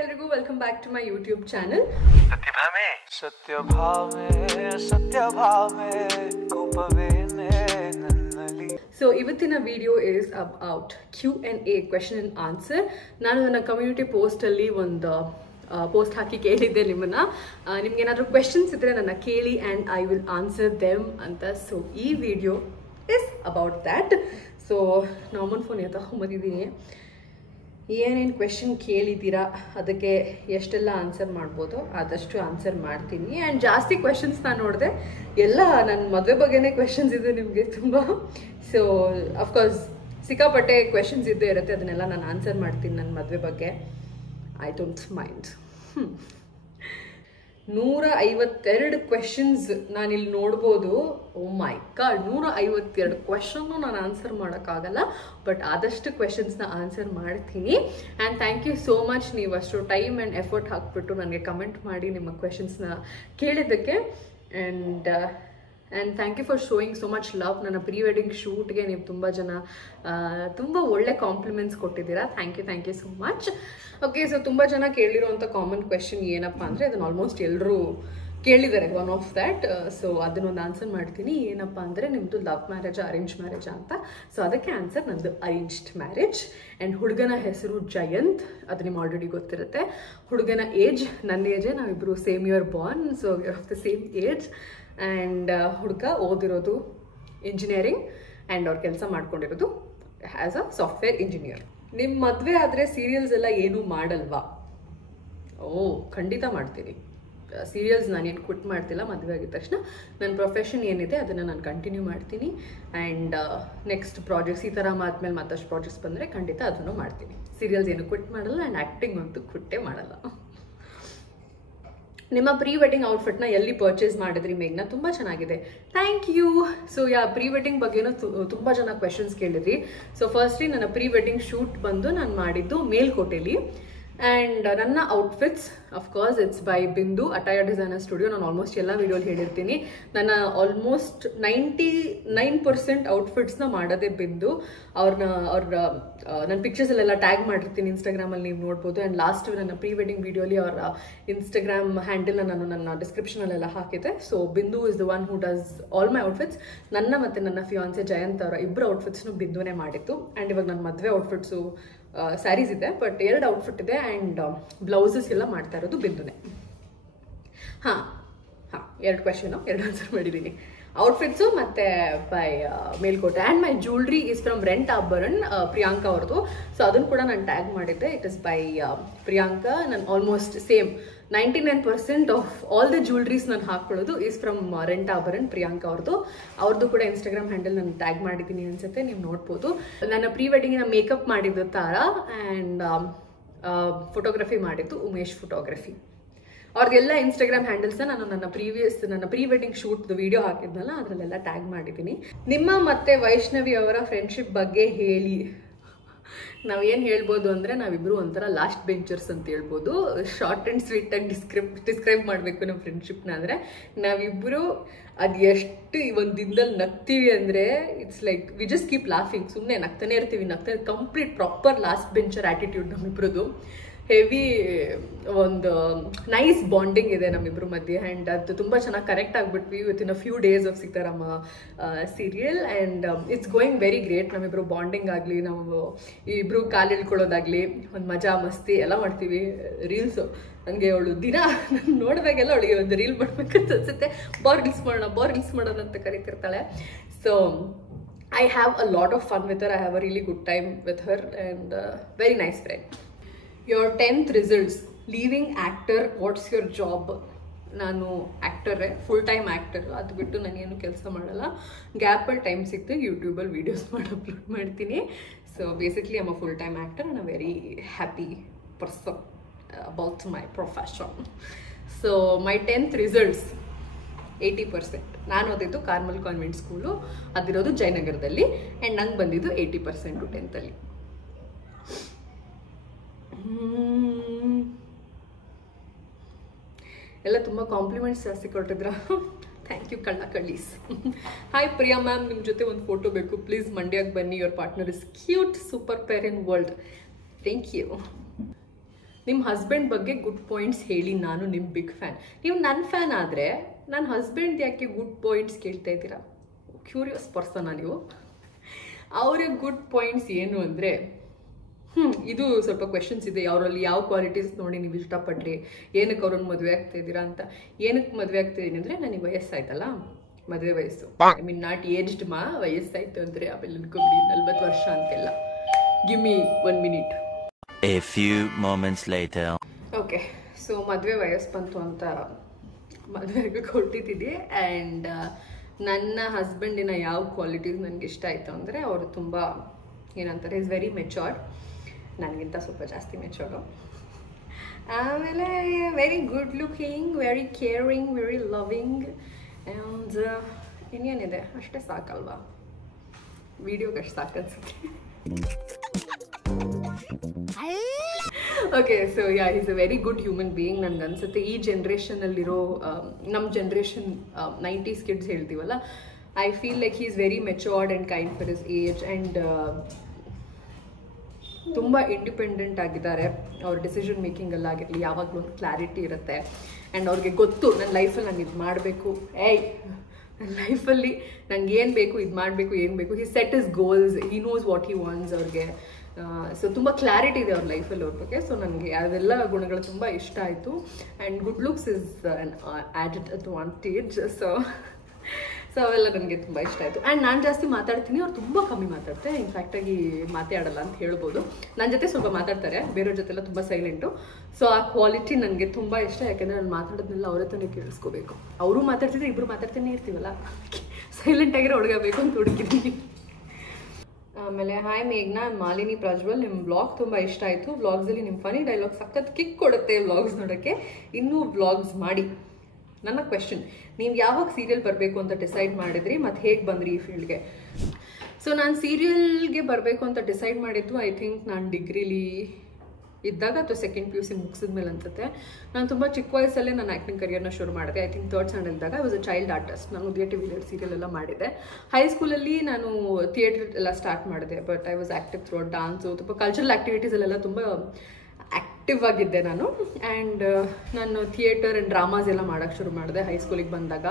ಎಲ್ರಿಗೂ welcome back to my YouTube channel. So ಇವತ್ತಿನ video is about Q&A, question and answer. ನಾನು ನನ್ನ community ಪೋಸ್ಟಲ್ಲಿ ಒಂದು ಪೋಸ್ಟ್ ಹಾಕಿ ಕೇಳಿದ್ದೆ ನಿಮ್ಮನ್ನ, ನಿಮ್ಗೇನಾದರೂ ಕ್ವೆಶನ್ಸ್ ಇದ್ದರೆ ನನ್ನ ಕೇಳಿ and I will answer them ಅಂತ. ಸೊ ಈ video is about that. So normal phone ತಗೊಂಬಂದಿದ್ದೀನಿ. ಏನೇನು ಕ್ವೆಶನ್ ಕೇಳಿದ್ದೀರಾ ಅದಕ್ಕೆ ಎಷ್ಟೆಲ್ಲ ಆನ್ಸರ್ ಮಾಡ್ಬೋದು ಆದಷ್ಟು ಆನ್ಸರ್ ಮಾಡ್ತೀನಿ. ಆ್ಯಂಡ್ ಜಾಸ್ತಿ ಕ್ವೆಶನ್ಸ್ ನಾನು ನೋಡಿದೆ ಎಲ್ಲ ನನ್ನ ಮದುವೆ ಬಗ್ಗೆನೇ ಕ್ವೆಶನ್ಸ್ ಇದೆ ನಿಮಗೆ ತುಂಬ. ಸೊ ಅಫ್ಕೋರ್ಸ್ ಸಿಕ್ಕಾಪಟ್ಟೆ ಕ್ವೆಶನ್ಸ್ ಇದ್ದೇ ಇರುತ್ತೆ, ಅದನ್ನೆಲ್ಲ ನಾನು ಆನ್ಸರ್ ಮಾಡ್ತೀನಿ ನನ್ನ ಮದುವೆ ಬಗ್ಗೆ. I don't mind. 152 ಕ್ವೆಶನ್ಸ್ ನಾನಿಲ್ಲಿ ನೋಡ್ಬೋದು. ಓ ಮೈ ಗಾಡ್, 152 ಕ್ವೆಶನ್ನು ನಾನು ಆನ್ಸರ್ ಮಾಡೋಕ್ಕಾಗಲ್ಲ, ಬಟ್ ಆದಷ್ಟು ಕ್ವೆಶನ್ಸ್ನ ಆನ್ಸರ್ ಮಾಡ್ತೀನಿ. And thank you so much, ನೀವು ಅಷ್ಟು ಟೈಮ್ ಆ್ಯಂಡ್ ಎಫರ್ಟ್ ಹಾಕ್ಬಿಟ್ಟು ನನಗೆ ಕಮೆಂಟ್ ಮಾಡಿ ನಿಮ್ಮ ಕ್ವೆಶನ್ಸ್ನ ಕೇಳಿದ್ದಕ್ಕೆ. And thank you for showing so much love. ನನ್ನ ಪ್ರೀ ವೆಡ್ಡಿಂಗ್ ಶೂಟ್ಗೆ ನೀವು ತುಂಬ ಜನ ತುಂಬ ಒಳ್ಳೆ ಕಾಂಪ್ಲಿಮೆಂಟ್ಸ್ ಕೊಟ್ಟಿದ್ದೀರಾ. Thank you so much. Okay, so ತುಂಬ ಜನ ಕೇಳಿರೋಂಥ ಕಾಮನ್ ಕ್ವೆಶನ್ ಏನಪ್ಪ ಅಂದರೆ, ಅದನ್ನು ಆಲ್ಮೋಸ್ಟ್ ಎಲ್ಲರೂ ಕೇಳಿದ್ದಾರೆ, ಒನ್ ಆಫ್ ದ್ಯಾಟ್. ಸೊ ಅದನ್ನೊಂದು ಆನ್ಸರ್ ಮಾಡ್ತೀನಿ. ಏನಪ್ಪ ಅಂದರೆ, ನಿಮ್ಮದು ಲವ್ ಮ್ಯಾರೇಜಾ ಅರೇಂಜ್ ಮ್ಯಾರೇಜಾ ಅಂತ. ಸೊ ಅದಕ್ಕೆ ಆನ್ಸರ್ ನನ್ನದು ಅರೇಂಜ್ಡ್ ಮ್ಯಾರೇಜ್. ಆ್ಯಂಡ್ ಹುಡುಗನ ಹೆಸರು ಜಯಂತ್, ಅದು ನಿಮ್ಗೆ ಆಲ್ರೆಡಿ ಗೊತ್ತಿರುತ್ತೆ. ಹುಡುಗನ ಏಜ್ ನನ್ನ ಏಜೇ, ನಾವಿಬ್ಬರು same year Born, so we are of the same age. And ಹುಡುಗ ಓದಿರೋದು ಇಂಜಿನಿಯರಿಂಗ್ ಆ್ಯಂಡ್ ಅವ್ರು ಕೆಲಸ ಮಾಡ್ಕೊಂಡಿರೋದು ಆ್ಯಸ್ ಅ ಸಾಫ್ಟ್ವೇರ್ ಇಂಜಿನಿಯರ್. ನಿಮ್ಮ ಮದುವೆ ಆದರೆ ಸೀರಿಯಲ್ಸ್ ಎಲ್ಲ ಏನೂ ಮಾಡಲ್ವಾ? ಖಂಡಿತ ಮಾಡ್ತೀನಿ. ಸೀರಿಯಲ್ಸ್ ನಾನೇನು ಕ್ವಿಟ್ ಮಾಡ್ತಿಲ್ಲ. ಮದುವೆ ಆಗಿದ ತಕ್ಷಣ ನನ್ನ ಪ್ರೊಫೆಷನ್ ಏನಿದೆ ಅದನ್ನು ನಾನು ಕಂಟಿನ್ಯೂ ಮಾಡ್ತೀನಿ. ಆ್ಯಂಡ್ ನೆಕ್ಸ್ಟ್ ಪ್ರಾಜೆಕ್ಟ್ಸ್ ಈ ಥರ ಆದಮೇಲೆ ಮತ್ತಷ್ಟು ಪ್ರಾಜೆಕ್ಟ್ಸ್ ಬಂದರೆ ಖಂಡಿತ ಅದನ್ನು ಮಾಡ್ತೀನಿ. ಸೀರಿಯಲ್ಸ್ ಏನು ಕ್ವಿಟ್ ಮಾಡಲ್ಲ, ಆ್ಯಂಡ್ ಆ್ಯಕ್ಟಿಂಗ್ ಅಂತೂ ಕ್ವಿಟ್ಟೇ ಮಾಡಲ್ಲ. ನಿಮ್ಮ ಪ್ರೀ ವೆಡ್ಡಿಂಗ್ ಔಟ್ಫಿಟ್ನ ಎಲ್ಲಿ ಪರ್ಚೇಸ್ ಮಾಡಿದ್ರಿ ಮೇಘ್ನ? ತುಂಬ ಚೆನ್ನಾಗಿದೆ, thank you. So pre wedding ಬಗ್ಗೆನೂ ತುಂಬ ಜನ ಕ್ವೆಶನ್ಸ್ ಕೇಳಿದ್ರಿ. ಸೊ ಫಸ್ಟ್ಲಿ ನನ್ನ ಪ್ರೀ ವೆಡ್ಡಿಂಗ್ ಶೂಟ್ ಬಂದು ನಾನು ಮಾಡಿದ್ದು ಮೇಲ್ಕೋಟೆಲಿ. ಆ್ಯಂಡ್ ನನ್ನ outfits of course it's by Bindu attire designer studio. ನಾನು ಆಲ್ಮೋಸ್ಟ್ ಎಲ್ಲ ವೀಡಿಯೋಲಿ ಹೇಳಿರ್ತೀನಿ. ನನ್ನ ಆಲ್ಮೋಸ್ಟ್ 99% ಔಟ್ಫಿಟ್ಸ್ನ ಮಾಡೋದೇ ಬಿಂದು. ನನ್ನ ಪಿಕ್ಚರ್ಸಲ್ಲೆಲ್ಲ ಟ್ಯಾಗ್ ಮಾಡಿರ್ತೀನಿ ಇನ್ಸ್ಟಾಗ್ರಾಮಲ್ಲಿ, ನೀವು ನೋಡ್ಬೋದು. ಆ್ಯಂಡ್ ಲಾಸ್ಟ್ ನನ್ನ ಪ್ರೀ ವೆಡ್ಡಿಂಗ್ ವೀಡಿಯೋಲಿ ಅವರ ಇನ್ಸ್ಟಾಗ್ರಾಮ್ ಹ್ಯಾಂಡಲ್ನ ನಾನು ನನ್ನ ಡಿಸ್ಕ್ರಿಪ್ಷನಲ್ಲೆಲ್ಲ ಹಾಕಿದ್ದೆ. ಸೊ ಬಿಂದು is the one who does all my outfits. ನನ್ನ ಮತ್ತು ನನ್ನ ಫಿಯಾನ್ಸೆ ಜಯಂತ್ ಅವರ ಇಬ್ಬರು ಔಟ್ಫಿಟ್ಸ್ನು ಬಿಂದುನೇ ಮಾಡಿತ್ತು. ಆ್ಯಂಡ್ ಇವಾಗ ನನ್ನ ಮದುವೆ ಔಟ್ಫಿಟ್ಸು ಸ್ಯಾರೀಸ್ ಇದೆ, ಬಟ್ 2 ಔಟ್ಫಿಟ್ ಇದೆ. ಆ್ಯಂಡ್ ಬ್ಲೌಸಸ್ ಎಲ್ಲ ಮಾಡ್ತಾ ಇರೋದು ಬಿಂದುನೇ. ಹಾಂ 2 ಕ್ವೆಶನು 2 ಆನ್ಸರ್ ಮಾಡಿದ್ದೀನಿ. ಔಟ್ಫಿಟ್ಸು ಮತ್ತು by Melkote. And my jewellery is from rent Abharan, Priyanka ಅವ್ರದ್ದು. ಸೊ ಅದನ್ನು ಕೂಡ ನಾನು ಟ್ಯಾಗ್ ಮಾಡಿದ್ದೆ. It is by Priyanka. ನಾನು almost same 99% of all the jewelleries ನಾನು ಹಾಕ್ಕೊಳ್ಳೋದು is from rent Abharan, Priyanka ಅವ್ರದ್ದು ಕೂಡ ಇನ್ಸ್ಟಾಗ್ರಾಮ್ ಹ್ಯಾಂಡಲ್ ನಾನು ಟ್ಯಾಗ್ ಮಾಡಿದ್ದೀನಿ ಅನ್ಸುತ್ತೆ, ನೀವು ನೋಡ್ಬೋದು. ನನ್ನ ಪ್ರೀ ವೆಡ್ಡಿಂಗಿನ ಮೇಕಪ್ ಮಾಡಿದ್ದು ತಾರಾ, ಆ್ಯಂಡ್ ಫೋಟೋಗ್ರಫಿ ಮಾಡಿದ್ದು ಉಮೇಶ್ ಫೋಟೋಗ್ರಫಿ. ಅವ್ರದ್ದೆಲ್ಲ ಇನ್ಸ್ಟಾಗ್ರಾಮ್ ಹ್ಯಾಂಡಲ್ಸ್ನ ನಾನು ನನ್ನ ಪ್ರೀ ವೆಡ್ಡಿಂಗ್ ಶೂಟ್ ವಿಡಿಯೋ ಹಾಕಿದ್ನಲ್ಲ ಅದರಲ್ಲೆಲ್ಲ ಟ್ಯಾಗ್ ಮಾಡಿದ್ದೀನಿ. ನಿಮ್ಮ ಮತ್ತು ವೈಷ್ಣವಿ ಅವರ ಫ್ರೆಂಡ್ಶಿಪ್ ಬಗ್ಗೆ ಹೇಳಿ. ನಾವೇನು ಹೇಳ್ಬೋದು ಅಂದರೆ, ನಾವಿಬ್ಬರು ಒಂಥರ ಲಾಸ್ಟ್ ಬೆಂಚರ್ಸ್ ಅಂತ ಹೇಳ್ಬೋದು. ಶಾರ್ಟ್ ಆ್ಯಂಡ್ ಸ್ವೀಟಾಗಿ ಡಿಸ್ಕ್ರೈಬ್ ಮಾಡಬೇಕು ನಮ್ಮ ಫ್ರೆಂಡ್ಶಿಪ್ನ ಅಂದರೆ, ನಾವಿಬ್ಬರು ಅದು ಎಷ್ಟು ಒಂದು ದಿನದಲ್ಲಿ ನಗ್ತೀವಿ ಅಂದರೆ it's like we just keep laughing. ಸುಮ್ಮನೆ ನಗ್ತಾನೆ ಇರ್ತೀವಿ. Complete proper last bencher attitude ನಮ್ಮಿಬ್ರದ್ದು. ಹೆವಿ ಒಂದು ನೈಸ್ ಬಾಂಡಿಂಗ್ ಇದೆ ನಮ್ಮಿಬ್ಬರ ಮಧ್ಯೆ. ಆ್ಯಂಡ್ ಅದು ತುಂಬ ಚೆನ್ನಾಗಿ ಕನೆಕ್ಟ್ ಆಗಿಬಿಟ್ವಿ within a few days of Seetharama serial. And it's going very great. ನಮ್ಮಿಬ್ಬರು ಬಾಂಡಿಂಗ್ ಆಗಲಿ, ನಾವು ಇಬ್ಬರು ಕಾಲು ಇಳ್ಕೊಳ್ಳೋದಾಗಲಿ, ಒಂದು ಮಜಾ ಮಸ್ತಿ ಎಲ್ಲ ಮಾಡ್ತೀವಿ. ರೀಲ್ಸು ನನಗೆ ಅವಳು ದಿನ ನಾನು ನೋಡಿದಾಗೆಲ್ಲ ಅವಳಿಗೆ ಒಂದು ರೀಲ್ ಮಾಡ್ಬೇಕಂತ ಅನ್ಸುತ್ತೆ. ರಿಲ್ಸ್ ಮಾಡೋಣ ಅಂತ ಕರೀತಿರ್ತಾಳೆ. So I have a lot of fun with her. I have a really good time with her and very nice friend. Your 10th results, leaving actor, what's your job? ನಾನು ಆ್ಯಕ್ಟರೇ, full time actor. ಅದು ಬಿಟ್ಟು ನಾನೇನು ಕೆಲಸ ಮಾಡಲ್ಲ. ಗ್ಯಾಪಲ್ಲಿ time ಸಿಕ್ತು ಯೂಟ್ಯೂಬಲ್ಲಿ ವೀಡಿಯೋಸ್ ಅಪ್ಲೋಡ್ ಮಾಡ್ತೀನಿ. So basically I'm a full time actor and a very happy person about my profession. So my 10th results 80%. ನಾನು ಓದಿದ್ದು ಕಾರ್ಮಲ್ ಕಾನ್ವೆಂಟ್ ಸ್ಕೂಲು, ಅದಿರೋದು ಜಯನಗರದಲ್ಲಿ. ಆ್ಯಂಡ್ ನಂಗೆ ಬಂದಿದ್ದು 80% 10th. ಎಲ್ಲ ತುಂಬ ಕಾಂಪ್ಲಿಮೆಂಟ್ಸ್ ಜಾಸ್ತಿ ಕೊಟ್ಟಿದ್ರ. ಥ್ಯಾಂಕ್ ಯು ಕಳ್ಳ ಕಳ್ಳೀಸ್. ಹಾಯ್ ಪ್ರಿಯಾ ಮ್ಯಾಮ್, ನಿಮ್ಮ ಜೊತೆ ಒಂದು ಫೋಟೋ ಬೇಕು ಪ್ಲೀಸ್. ಮಂಡ್ಯಕ್ಕೆ ಬನ್ನಿ. Your partner is cute, super pair in world. Thank you. ನಿಮ್ಮ ಹಸ್ಬೆಂಡ್ ಬಗ್ಗೆ ಗುಡ್ ಪಾಯಿಂಟ್ಸ್ ಹೇಳಿ, ನಾನು ನಿಮ್ಮ ಬಿಗ್ ಫ್ಯಾನ್. ನೀವು ನನ್ನ ಫ್ಯಾನ್ ಆದರೆ ನನ್ನ ಹಸ್ಬೆಂಡ್ ಯಾಕೆ ಗುಡ್ ಪಾಯಿಂಟ್ಸ್ ಕೇಳ್ತಾ ಇದ್ದೀರಾ? ಕ್ಯೂರಿಯಸ್ ಪರ್ಸನಾ ನೀವು? ಅವ್ರಿಗೆ ಗುಡ್ ಪಾಯಿಂಟ್ಸ್ ಏನು ಅಂದರೆ, ಇದು ಸ್ವಲ್ಪ ಕ್ವೆಶನ್ಸ್ ಇದೆ. ಅವರಲ್ಲಿ ಯಾವ ಕ್ವಾಲಿಟೀಸ್ ನೋಡಿ ನೀವು ಇಷ್ಟಪಟ್ರಿ, ಏನಕ್ಕೆ ಅವ್ರನ್ನ ಮದುವೆ ಆಗ್ತಾ ಇದ್ದೀರಾ ಅಂತ. ಏನಕ್ಕೆ ಮದುವೆ ಆಗ್ತಿದ್ದೀನಿ ಅಂದರೆ, ನನಗೆ ವಯಸ್ಸಾಯ್ತಲ್ಲ, ಮದುವೆ ವಯಸ್ಸು, ಐ ಮೀನ್ ನಾಟ್ ಏಜ್ಡ್ ವಯಸ್ಸಾಯ್ತು ಅಂದರೆ ಆಮೇಲೆ ಅನ್ಕೊಂಬಿಡಿ 40 ವರ್ಷ ಅಂತೆಲ್ಲ. Give me 1 minute. A few moments later. Okay, so ಮದುವೆ ವಯಸ್ಸು ಬಂತು ಅಂತ ಮದುವೆಗೆ ಕೊಟ್ಟಿದ್ದೀನಿ. ಆ್ಯಂಡ್ ನನ್ನ ಹಸ್ಬೆಂಡಿನ ಯಾವ ಕ್ವಾಲಿಟೀಸ್ ನನಗೆ ಇಷ್ಟ ಆಯಿತು ಅಂದರೆ, ಅವರು ತುಂಬ ಏನಂತಾರೆ, ಈಸ್ ವೆರಿ ಮೆಚೋರ್ಡ್, ನನಗಿಂತ ಸ್ವಲ್ಪ ಜಾಸ್ತಿ ಮೆಚೋರ್ಡು. ಆಮೇಲೆ very good looking, very caring, very loving. And ಇನ್ನೇನಿದೆ, ಅಷ್ಟೇ ಸಾಕಲ್ವಾ? ವಿಡಿಯೋಗೆ ಅಷ್ಟು ಸಾಕು ಅನ್ಸುತ್ತೆ. Okay, so yeah, is a very good human being. ನನಗೆ ಅನ್ಸುತ್ತೆ ಈ ಜನ್ರೇಷನಲ್ಲಿರೋ ನಮ್ಮ ಜನ್ರೇಷನ್ 90s ಕಿಡ್ಸ್ ಹೇಳ್ತೀವಲ್ಲ, I feel like he is very matured and kind for his age. And ತುಂಬ ಇಂಡಿಪೆಂಡೆಂಟ್ ಆಗಿದ್ದಾರೆ. ಅವ್ರ ಡಿಸಿಷನ್ ಮೇಕಿಂಗಲ್ಲಾಗಿರಲಿ ಯಾವಾಗಲೂ ಒಂದು ಕ್ಲಾರಿಟಿ ಇರುತ್ತೆ. ಆ್ಯಂಡ್ ಅವ್ರಿಗೆ ಗೊತ್ತು, ನನ್ನ ಲೈಫಲ್ಲಿ ನಾನು ಇದು ಮಾಡಬೇಕು, ನನ್ನ ಲೈಫಲ್ಲಿ ನಂಗೆ ಏನು ಬೇಕು, ಇದು ಮಾಡಬೇಕು, ಏನು ಬೇಕು. He set his goals, he knows what he wants. ಅವ್ರಿಗೆ ಸೊ ತುಂಬ ಕ್ಲಾರಿಟಿ ಇದೆ ಅವ್ರ ಲೈಫಲ್ಲಿ ಅವ್ರ ಬಗ್ಗೆ. ಸೊ ನನಗೆ ಅದೆಲ್ಲ ಗುಣಗಳು ತುಂಬ ಇಷ್ಟ ಆಯಿತು. And good looks is an added advantage. So ಅವೆಲ್ಲ ನನಗೆ ತುಂಬ ಇಷ್ಟ ಆಯಿತು. ಆ್ಯಂಡ್ ನಾನು ಜಾಸ್ತಿ ಮಾತಾಡ್ತೀನಿ, ಅವ್ರು ತುಂಬ ಕಮ್ಮಿ ಮಾತಾಡ್ತಾರೆ. ಇನ್ಫ್ಯಾಕ್ಟಾಗಿ ಮಾತಾಡಲ್ಲ ಅಂತ ಹೇಳ್ಬೋದು. ನನ್ನ ಜೊತೆ ಸ್ವಲ್ಪ ಮಾತಾಡ್ತಾರೆ, ಬೇರೆಯವ್ರ ಜೊತೆಲ್ಲ ತುಂಬ ಸೈಲೆಂಟು. ಸೊ ಆ ಕ್ವಾಲಿಟಿ ನನಗೆ ತುಂಬ ಇಷ್ಟ. ಯಾಕೆಂದರೆ ನಾನು ಮಾತಾಡೋದನ್ನೆಲ್ಲ ಅವ್ರ ಹತ್ರನೇ ಕೇಳಿಸ್ಕೋಬೇಕು. ಅವರು ಮಾತಾಡ್ತಿದ್ರೆ ಇಬ್ಬರು ಮಾತಾಡ್ತಾನೆ ಇರ್ತೀವಲ್ಲ, ಸೈಲೆಂಟಾಗಿರೋ ಹುಡುಗಬೇಕು ಅಂತ ಹುಡುಕಿದ್ದೀನಿ. ಆಮೇಲೆ ಹಾಯ್ ಮೇಘ್ನಾ, ಮಾಲಿನಿ ಪ್ರಜ್ವಲ್, ನಿಮ್ಮ ವ್ಲಾಗ್ ತುಂಬ ಇಷ್ಟ ಆಯಿತು. ವ್ಲಾಗ್ಸಲ್ಲಿ ನಿಮ್ಮ ಫನಿ ಡೈಲಾಗ್ ಸಖತ್ ಕಿಕ್ ಕೊಡುತ್ತೆ ವ್ಲಾಗ್ಸ್ ನೋಡೋಕ್ಕೆ. ಇನ್ನೂ ವ್ಲಾಗ್ಸ್ ಮಾಡಿ. ನನ್ನ ಕ್ವೆಶನ್, ನೀವು ಯಾವಾಗ ಸೀರಿಯಲ್ ಬರಬೇಕು ಅಂತ ಡಿಸೈಡ್ ಮಾಡಿದ್ರಿ ಮತ್ತು ಹೇಗೆ ಬಂದ್ರಿ ಈ ಫೀಲ್ಡ್ಗೆ? ಸೊ ನಾನು ಸೀರಿಯಲ್ಗೆ ಬರಬೇಕು ಅಂತ ಡಿಸೈಡ್ ಮಾಡಿದ್ದು ಐ ಥಿಂಕ್ ನಾನು ಡಿಗ್ರಿಲಿ ಇದ್ದಾಗ ಅಥವಾ ಸೆಕೆಂಡ್ PUC ಮುಗಿಸಿದ್ಮೇಲೆ ಅನ್ಸುತ್ತೆ. ನಾನು ತುಂಬ ಚಿಕ್ಕ ವಯಸ್ಸಲ್ಲೇ ನಾನು ಆ್ಯಕ್ಟಿಂಗ್ ಕರಿಯರ್ನ ಶುರು ಮಾಡಿದೆ. ಐ ಥಿಂಕ್ 3rd standard ಇದ್ದಾಗ. I was a child artist. ನಾನು ಉದಯ ಟಿವಿಲಿ ಸೀರಿಯಲ್ ಎಲ್ಲ ಮಾಡಿದೆ. ಹೈಸ್ಕೂಲಲ್ಲಿ ನಾನು ಥಿಯೇಟರ್ ಎಲ್ಲ ಸ್ಟಾರ್ಟ್ ಮಾಡಿದೆ. But I was active through dance, ತುಂಬ ಕಲ್ಚರಲ್ ಆ್ಯಕ್ಟಿವಿಟೀಸಲ್ಲೆಲ್ಲ ತುಂಬ ಆ್ಯಕ್ಟಿವ್ ಆಗಿದ್ದೆ ನಾನು. ಆ್ಯಂಡ್ ನಾನು ಥಿಯೇಟರ್ ಆ್ಯಂಡ್ ಡ್ರಾಮಾಸ್ ಎಲ್ಲ ಮಾಡೋಕ್ಕೆ ಶುರು ಮಾಡಿದೆ ಹೈಸ್ಕೂಲಿಗೆ ಬಂದಾಗ.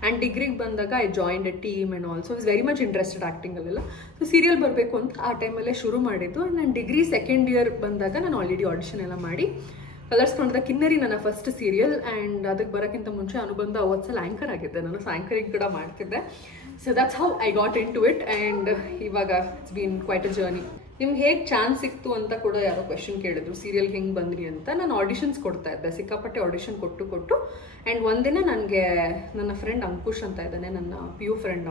ಆ್ಯಂಡ್ ಡಿಗ್ರಿಗೆ ಬಂದಾಗ I joined a team and also is very much interested ಆ್ಯಕ್ಟಿಂಗಲ್ಲೆಲ್ಲ. ಸೊ ಸೀರಿಯಲ್ ಬರಬೇಕು ಅಂತ ಆ ಟೈಮಲ್ಲೇ ಶುರು ಮಾಡಿದ್ದು. ನಾನು ಡಿಗ್ರಿ 2nd year ಬಂದಾಗ ನಾನು ಆಲ್ರೆಡಿ ಆಡಿಷನ್ ಎಲ್ಲ ಮಾಡಿ ಕಲರ್ಸ್ ಕನ್ನಡದ ಕಿನ್ನರಿ ನನ್ನ ಫಸ್ಟ್ ಸೀರಿಯಲ್. ಆ್ಯಂಡ್ ಅದಕ್ಕೆ ಬರೋಕ್ಕಿಂತ ಮುಂಚೆ ಅನುಬಂಧ ಅವತ್ತು ಆ್ಯಂಕರ್ ಆಗಿದ್ದೆ ನಾನು. ಸೊ ಆ್ಯಂಕರಿಂಗ್ ಕೂಡ ಮಾಡ್ತಿದ್ದೆ. So that's how I got into it. And ಇವಾಗ it's been quite a journey. ನಿಮ್ಗೆ ಹೇಗೆ ಚಾನ್ಸ್ ಸಿಕ್ತು ಅಂತ ಕೂಡ ಯಾರೋ ಕ್ವೆಶನ್ ಕೇಳಿದ್ರು, ಸೀರಿಯಲ್ಗೆ ಹೆಂಗೆ ಬಂದ್ರಿ ಅಂತ. ನಾನು ಆಡಿಷನ್ಸ್ ಕೊಡ್ತಾ ಇದ್ದೆ, ಸಿಕ್ಕಾಪಟ್ಟೆ ಆಡಿಷನ್ ಕೊಟ್ಟು. ಆ್ಯಂಡ್ ಒಂದಿನ ನನಗೆ ನನ್ನ ಫ್ರೆಂಡ್ ಅಂಕುಶ್ ಅಂತ ಇದ್ದಾನೆ, ನನ್ನ PU ಫ್ರೆಂಡ್.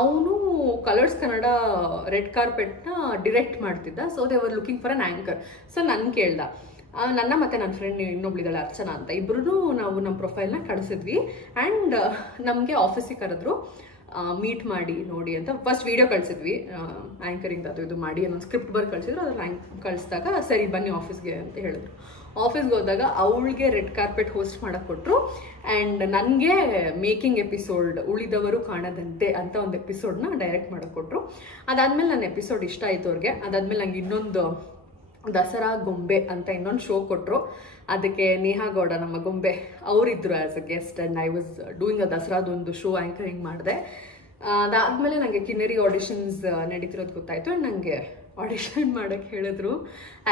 ಅವನು ಕಲರ್ಸ್ ಕನ್ನಡ ರೆಡ್ ಕಾರ್ಪೆಟ್ನ ಡಿರೆಕ್ಟ್ ಮಾಡ್ತಿದ್ದ. So they were looking for an anchor. So ನನ್ನ ಕೇಳ್ದ, ನನ್ನ ಮತ್ತು ನನ್ನ ಫ್ರೆಂಡ್ ಇನ್ನೊಬ್ಳಿದ್ದಾಳೆ ಅರ್ಚನಾ ಅಂತ, ಇಬ್ಬರೂ ನಾವು ನಮ್ಮ ಪ್ರೊಫೈಲ್ನ ಕಳಿಸಿದ್ವಿ. ಆ್ಯಂಡ್ ನಮಗೆ ಆಫೀಸಿಗೆ ಕರೆದ್ರು, ಮೀಟ್ ಮಾಡಿ ನೋಡಿ ಅಂತ. ಫಸ್ಟ್ ವೀಡಿಯೋ ಕಳಿಸಿದ್ವಿ ಆ್ಯಂಕರಿಂಗ್ ಅದು ಇದು ಮಾಡಿ, ಅನ್ನೋ ಸ್ಕ್ರಿಪ್ಟ್ ಬರ್ ಕಳಿಸಿದ್ರು. ಅದ್ರಲ್ಲಿ ಕಳಿಸಿದಾಗ ಸರಿ ಬನ್ನಿ ಆಫೀಸ್ಗೆ ಅಂತ ಹೇಳಿದ್ರು. ಆಫೀಸ್ಗೆ ಹೋದಾಗ ಅವಳಿಗೆ ರೆಡ್ ಕಾರ್ಪೆಟ್ ಹೋಸ್ಟ್ ಮಾಡೋಕ್ಕೆ ಕೊಟ್ಟರು. ಆ್ಯಂಡ್ ನನಗೆ ಮೇಕಿಂಗ್ ಎಪಿಸೋಡ್ ಉಳಿದವರು ಕಾಣದಂತೆ ಅಂತ ಒಂದು ಎಪಿಸೋಡ್ನ ಡೈರೆಕ್ಟ್ ಮಾಡೋಕ್ಕೆ ಕೊಟ್ಟರು. ಅದಾದಮೇಲೆ ನನ್ನ ಎಪಿಸೋಡ್ ಇಷ್ಟ ಆಯಿತು ಅವ್ರಿಗೆ. ಅದಾದಮೇಲೆ ನಂಗೆ ಇನ್ನೊಂದು ದಸರಾ ಗೊಂಬೆ ಅಂತ ಇನ್ನೊಂದು ಶೋ ಕೊಟ್ಟರು. ಅದಕ್ಕೆ ನೇಹಾ ಗೌಡ ನಮ್ಮ ಗೊಂಬೆ ಅವರಿದ್ದರು as a guest. And I was doing a ದಸರಾದೊಂದು ಶೋ ಆ್ಯಂಕರಿಂಗ್ ಮಾಡಿದೆ. ಅದಾದಮೇಲೆ ನನಗೆ ಕಿನ್ನರಿ ಆಡಿಷನ್ಸ್ ನಡೀತಿರೋದು ಗೊತ್ತಾಯಿತು. ಆ್ಯಂಡ್ ನನಗೆ ಆಡಿಷನ್ ಮಾಡೋಕ್ಕೆ ಹೇಳಿದ್ರು.